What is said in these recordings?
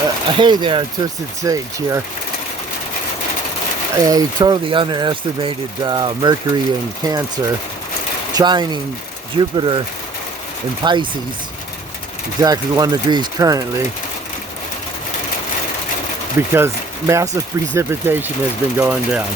Hey there, Twisted Sage here. I totally underestimated Mercury in Cancer, trining Jupiter in Pisces, exactly 1 degrees currently, because massive precipitation has been going down.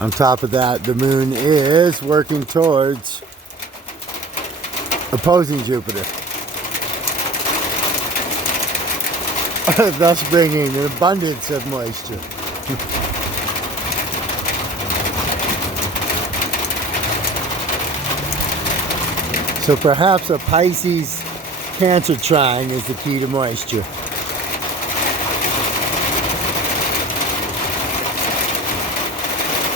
On top of that, the moon is working towards opposing Jupiter, thus bringing an abundance of moisture. So perhaps a Pisces Cancer trine is the key to moisture.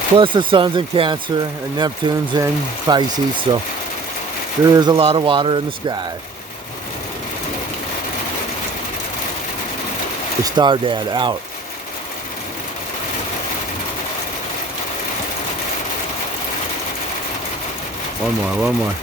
Plus the sun's in Cancer and Neptune's in Pisces, so there is a lot of water in the sky. The star dad out. One more.